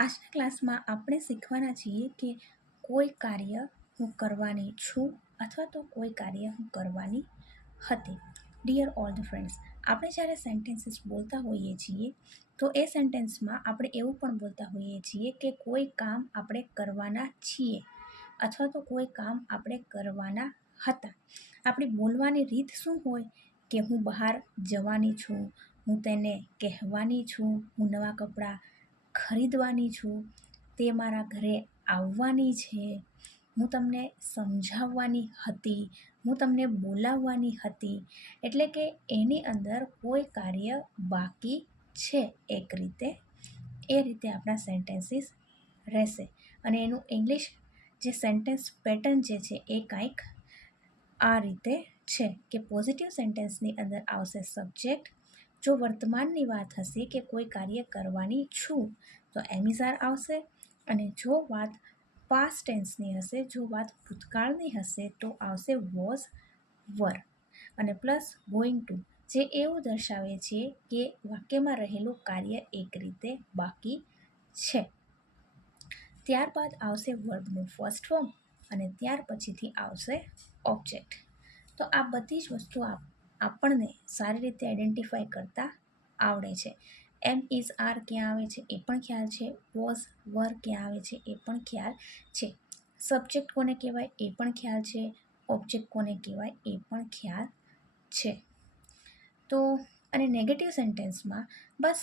આજના ક્લાસમાં આપણે શીખવાના છીએ કે કોઈ કાર્ય હું કરવાની છું અથવા તો કોઈ કાર્ય હું કરવાની હતી. ડિયર ઓલ ધ ફ્રેન્ડ્સ, આપણે જ્યારે સેન્ટેન્સીસ બોલતા હોઈએ છીએ તો એ સેન્ટેન્સમાં આપણે એવું પણ બોલતા હોઈએ છીએ કે કોઈ કામ આપણે કરવાના છીએ અથવા તો કોઈ કામ આપણે કરવાના હતા. આપણી બોલવાની રીત શું હોય કે હું બહાર જવાની છું, હું તેને કહેવાની છું, હું નવા કપડાં ખરીદવાની છું, તે મારા ઘરે આવવાની છે, હું તમને સમજાવવાની હતી, હું તમને બોલાવવાની હતી. એટલે કે એની અંદર કોઈ કાર્ય બાકી છે એક રીતે. એ રીતે આપણા સેન્ટેન્સીસ રહેશે. અને એનું ઇંગ્લિશ જે સેન્ટેન્સ પેટર્ન જે છે એ કંઈક આ રીતે છે કે પોઝિટિવ સેન્ટેન્સની અંદર આવશે સબ્જેક્ટ. જો વર્તમાનની વાત હશે કે કોઈ કાર્ય કરવાની છું તો એમિઝાર આવશે. અને જો વાત પાસ્ટ ટેન્સની હશે, જો વાત ભૂતકાળની હશે તો આવશે વોઝ, વર અને પ્લસ ગોઈંગ ટુ, જે એવું દર્શાવે છે કે વાક્યમાં રહેલું કાર્ય એક રીતે બાકી છે. ત્યારબાદ આવશે વર્બનું ફર્સ્ટ ફોર્મ અને ત્યાર પછીથી આવશે ઓબ્જેક્ટ. તો આ બધી જ વસ્તુ આપણને સારી રીતે આઈડેન્ટિફાઈ કરતાં આવડે છે. એમ ઇઝ આર ક્યાં આવે છે એ પણ ખ્યાલ છે, વોઝ વર ક્યાં આવે છે એ પણ ખ્યાલ છે, સબ્જેક્ટ કોને કહેવાય એ પણ ખ્યાલ છે, ઓબ્જેક્ટ કોને કહેવાય એ પણ ખ્યાલ છે. તો અને નેગેટિવ સેન્ટેન્સમાં બસ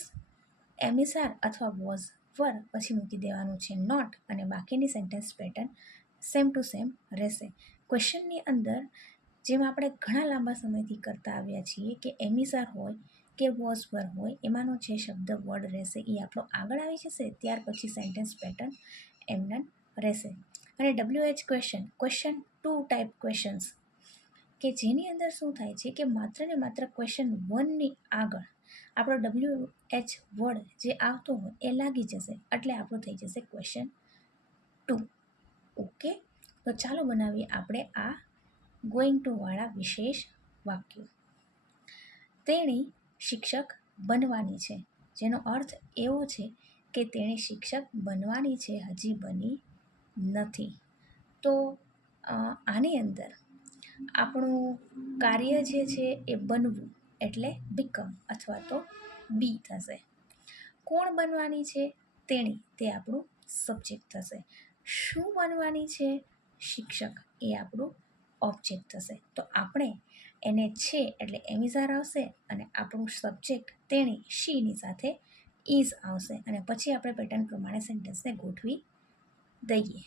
એમિઝાર અથવા વોઝ વર પછી મૂકી દેવાનું છે નોટ, અને બાકીની sentence pattern same to same રહેશે. ક્વેશ્ચનની અંદર જેમ આપણે ઘણા લાંબા સમયથી કરતા આવ્યા છીએ કે એમિઝાર હોય કે વોઝ વર હોય, એમાંનો જે શબ્દ વર્ડ રહેશે એ આપણો આગળ આવી જશે, ત્યાર પછી સેન્ટેન્સ પેટર્ન એમને રહેશે. અને WH ક્વેશ્ચન 2 ટાઈપ ક્વેશ્ચન્સ કે જેની અંદર શું થાય છે કે માત્ર ને માત્ર ક્વેશ્ચન 1ની આગળ આપણો WH વર્ડ જે આવતો હોય એ લાગી જશે, એટલે આપણું થઈ જશે ક્વેશ્ચન 2. ઓકે, તો ચાલો બનાવીએ આપણે આ ગોઈંગ ટુ વાળા વિશેષ વાક્યો. તેણી શિક્ષક બનવાની છે, જેનો અર્થ એવો છે કે તેણે શિક્ષક બનવાની છે, હજી બની નથી. તો આની અંદર આપણું કાર્ય જે છે એ બનવું એટલે બીકમ અથવા તો બી થશે. કોણ બનવાની છે? તેણી, તે આપણું સબ્જેક્ટ થશે. શું બનવાની છે? શિક્ષક, એ આપણું ઓબ્જેક્ટ થશે. તો આપણે એને છે એટલે એમિઝાર આવશે અને આપણું સબ્જેક્ટ તેણી શીની સાથે ઇઝ આવશે અને પછી આપણે પેટર્ન પ્રમાણે સેન્ટેન્સને ગોઠવી દઈએ.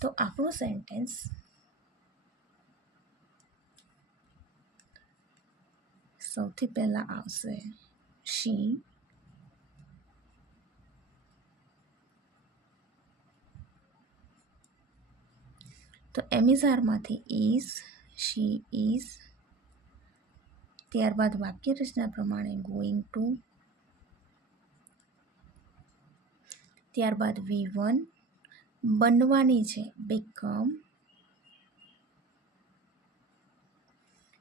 તો આપણું સેન્ટેન્સ સૌથી પહેલા આવશે શી, તો એમિઝારમાંથી ઇઝ, શી ઇઝ, ત્યારબાદ વાક્ય રચના પ્રમાણે ગોઈંગ ટુ, ત્યારબાદ V1 બનવાની છે become,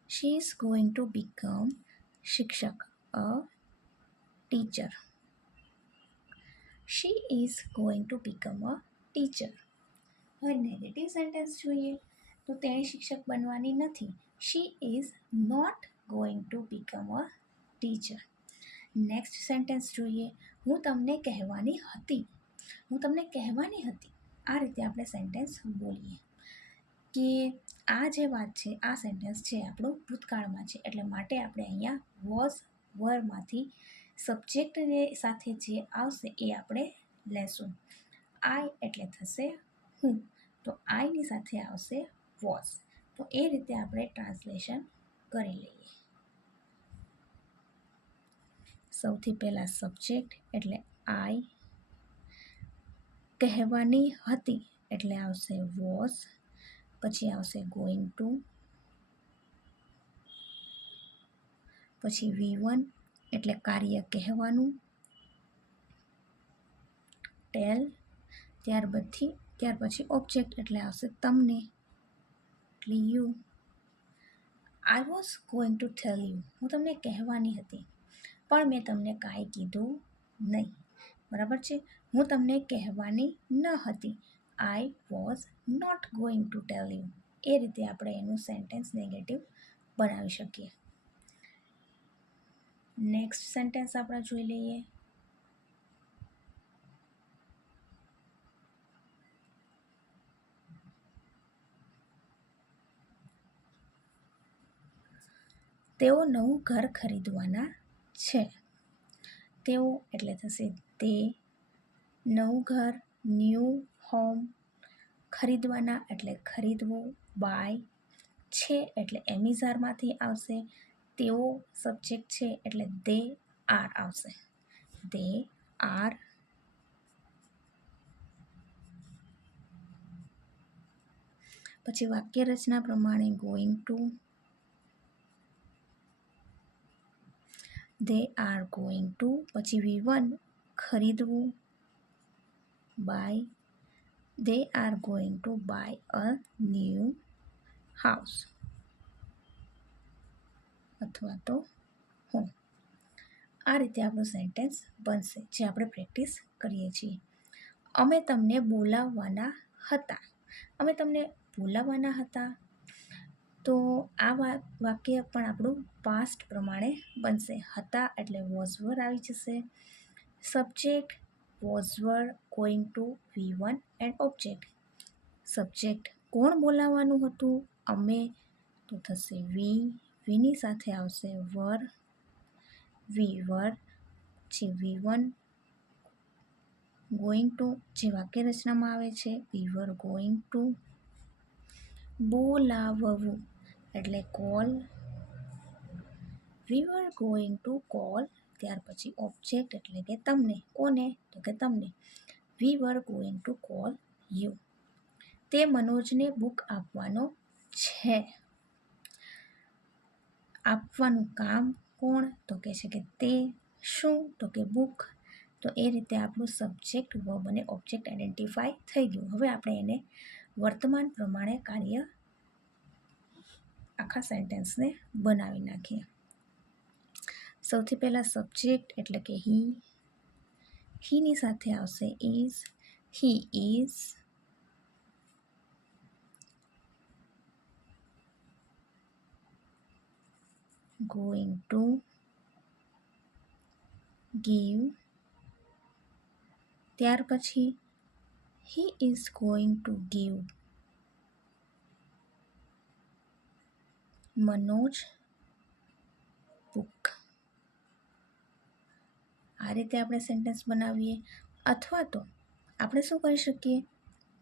she is going to become શિક્ષક, a teacher. She is going to become a teacher. હવે નેગેટિવ સેન્ટેન્સ જોઈએ તો તેણે શિક્ષક બનવાની નથી. She is not going to become a teacher. Next sentence જોઈએ, હું તમને કહેવાની હતી. હું તમને કહેવાની હતી. આ રીતે આપણે સેન્ટેન્સ બોલીએ કે આ જે વાત છે, આ સેન્ટેન્સ છે આપણું ભૂતકાળમાં છે, એટલે માટે આપણે અહીંયા વોઝ વરમાંથી સબ્જેક્ટને સાથે જે આવશે એ આપણે લેશું. આઈ એટલે થશે હું, તો આઈની સાથે આવશે વોઝ. તો એ રીતે આપણે ટ્રાન્સલેશન કરી લઈએ. સૌથી પહેલાં સબ્જેક્ટ એટલે આઈ, કહેવાની હતી એટલે આવશે વોઝ, પછી આવશે ગોઈંગ ટુ, પછી V1 એટલે કાર્ય કહેવાનું, ટેલ, ત્યાર પછી ઓબ્જેક્ટ એટલે આવશે તમને એટલે you. I was going to tell you, હું તમને કહેવાની હતી. પણ મેં તમને કાંઈ કીધું નહીં. બરાબર છે. હું તમને કહેવાની ન હતી. I was not going to tell you. એ રીતે આપણે એનું સેન્ટેન્સ નેગેટિવ બનાવી શકીએ. નેક્સ્ટ સેન્ટેન્સ આપણે જોઈ લઈએ. તેઓ નવું ઘર ખરીદવાના છે. તેઓ એટલે થશે તે, નવું ઘર ન્યૂ હોમ, ખરીદવાના એટલે ખરીદવું, બાય છે એટલે એમિઝારમાંથી આવશે. તેઓ સબ્જેક્ટ છે એટલે દે આર આવશે. They are. પછી વાક્ય રચના પ્રમાણે going to, they are going to, પછી V1 ખરીદવું, buy, they are going to buy a new house અથવા તો હોમ. આ રીતે આપણું સેન્ટેન્સ બનશે જે આપણે પ્રેક્ટિસ કરીએ છીએ. અમે તમને બોલાવવાના હતા. અમે તમને બોલાવવાના હતા. તો આ વાક્ય પણ આપણું પાસ્ટ પ્રમાણે બનશે. હતા એટલે વોઝ વર આવી જશે. Subject was var going two V1 and object. Subject કોણ બોલાવવાનું હતું? અમે. તો થશે વીની સાથે આવશે વર, વી વર. જે V1 ગોઈંગ ટુ જે વાક્ય રચનામાં આવે છે વી વર ગોઈંગ ટુ. બોલાવવું એટલે call, we were going to call. ત્યાર પછી ઓબ્જેક્ટ એટલે કે તમને. કોને? તો કે તમને. વી were going to call you. તે મનોજને બુક આપવાનો છે. આપવાનું કામ કોણ? તો કહે છે કે તે. શું? તો કે બુક. તો એ રીતે આપણું સબ્જેક્ટ વર્બ અને ઓબ્જેક્ટ આઈડેન્ટિફાય થઈ ગયું. હવે આપણે એને વર્તમાન પ્રમાણે કાર્ય આખા સેન્ટેન્સને બનાવી નાખીએ. સૌથી પહેલાં સબ્જેક્ટ એટલે કે હીની સાથે આવશે is. He is going to give. ત્યાર પછી he is going to give Manoj book. આ રીતે આપણે સેન્ટેન્સ બનાવીએ. અથવા તો આપણે શું કરી શકીએ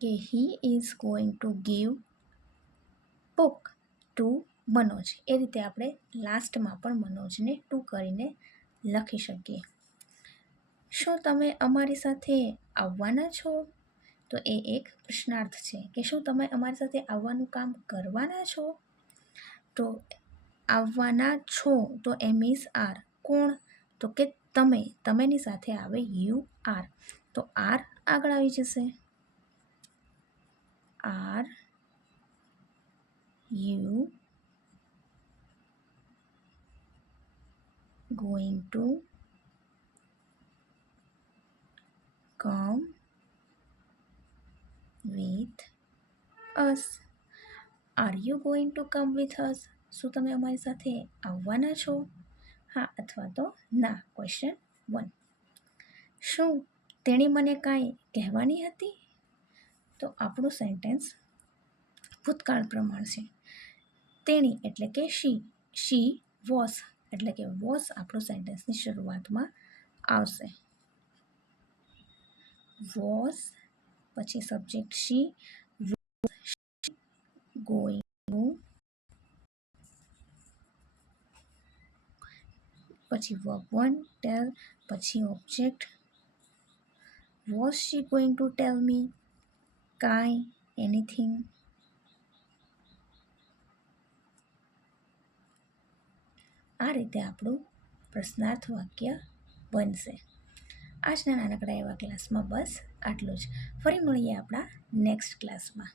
કે he is going to give book to Manoj. એ રીતે આપણે લાસ્ટમાં પણ મનોજને ટુ કરીને લખી શકીએ. શું તમે અમારી સાથે આવવાના છો? તો એ એક પ્રશ્નાર્થ છે કે શું તમે અમારી સાથે આવવાનું કામ કરવાના છો? તો આવવાના છો તો એમ ઇઝ આર. કોણ? તો કે તમે. તમેની સાથે આવે યુ આર. તો આર આગળ આવી જશે. Are you going to come with us? Are you going to come with us? શું તમે અમારી સાથે આવવાના છો? હા અથવા તો ના. ક્વેશ્ચન 1. શું તેણી મને કાંઈ કહેવાની હતી? તો આપણું સેન્ટેન્સ ભૂતકાળ પ્રમાણ છે. તેણી એટલે કે શી વોઝ એટલે કે વોઝ આપણું સેન્ટેન્સની શરૂઆતમાં આવશે. વોઝ પછી સબ્જેક્ટ શી, ગોઈંગ ટુ, પછી વર્બ 1 ટેલ, પછી object was she going to tell me, કાંઈ, એનીથિંગ. આ રીતે આપણું પ્રશ્નાર્થ વાક્ય બનશે. આજના નાનકડા એવા ક્લાસમાં બસ આટલું જ. ફરી મળીએ આપણા નેક્સ્ટ ક્લાસમાં.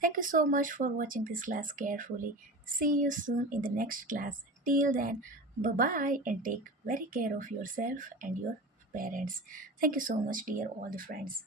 Thank you so much for watching this class carefully. See you soon in the next class. Till then, Bye-bye and take very care of yourself and your parents. Thank you so much, dear all the friends.